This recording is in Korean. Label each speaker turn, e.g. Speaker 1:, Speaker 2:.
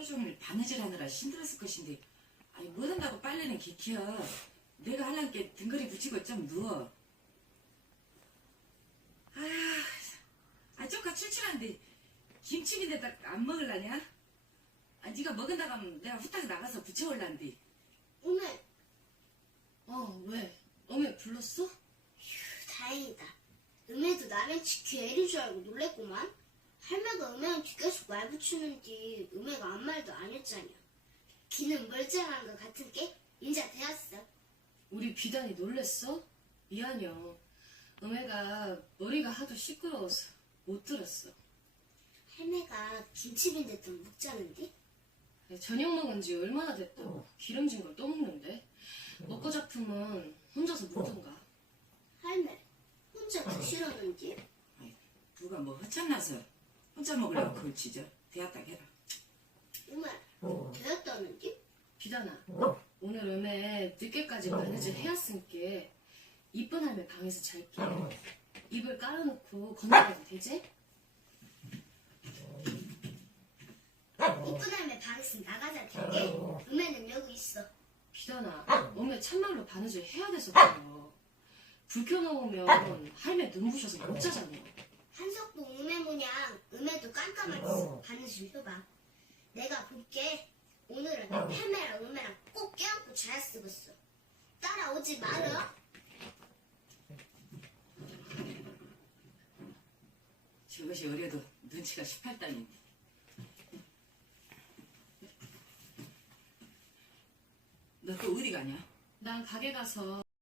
Speaker 1: 종일 바느질 하느라 힘들었을 것인데 아니 뭐든다고 빨래는 기켜. 내가 하려니까 등거리 붙이고 좀 누워. 쪼까 출출한데 김치인데다 안 먹을라냐? 네가 먹은다고 하면 내가 후딱 나가서 붙여올란디.
Speaker 2: 오메.
Speaker 3: 왜? 어메 불렀어?
Speaker 2: 휴, 다행이다. 음에도 남의 치킨 애린 줄 알고 놀랬구만. 할매가 음에는 뒤에서 말 붙이는지 음에가 아무 말도 안 했잖여. 기는 멀쩡한 것 같은 게 인자 되었어.
Speaker 3: 우리 비단이 놀랬어? 미안해요. 어메가 머리가 하도 시끄러워서 못 들었어.
Speaker 2: 할매가 김치빈대 좀 먹자는데?
Speaker 3: 저녁 먹은 지 얼마나 됐다고 기름진 걸 또 먹는데? 먹고 잡으면 혼자서 먹던가.
Speaker 2: 할매, 혼자 드시려는지?
Speaker 1: 누가 뭐 허참나서 혼자 먹으려고 그걸 지져. 대았다 해라.
Speaker 2: 오메, 되었다는지?
Speaker 3: 비단아, 오늘 음에 늦게까지 바느질 해왔으니까 이쁜 할매 방에서 잘게. 이불 깔아놓고 건너가도 되지?
Speaker 2: 이쁜 할매 방에서 나가자 될게. 음에는 여기 있어.
Speaker 3: 비단아, 어메 참말로 바느질 해야 돼서 그래요. 불 켜놓으면 할매 눈부셔서 못 자잖아.
Speaker 2: 한석도 음에 모양 음에도 깜깜하지. 바느질 해봐. 내가 볼게. 오늘은 할매랑 음에랑 꼭 껴안고 잘 쓰겠어. 따라오지 말어.
Speaker 1: 저것이 어려도 눈치가 18단인데. 너 또 어디 가냐?
Speaker 3: 난 가게 가서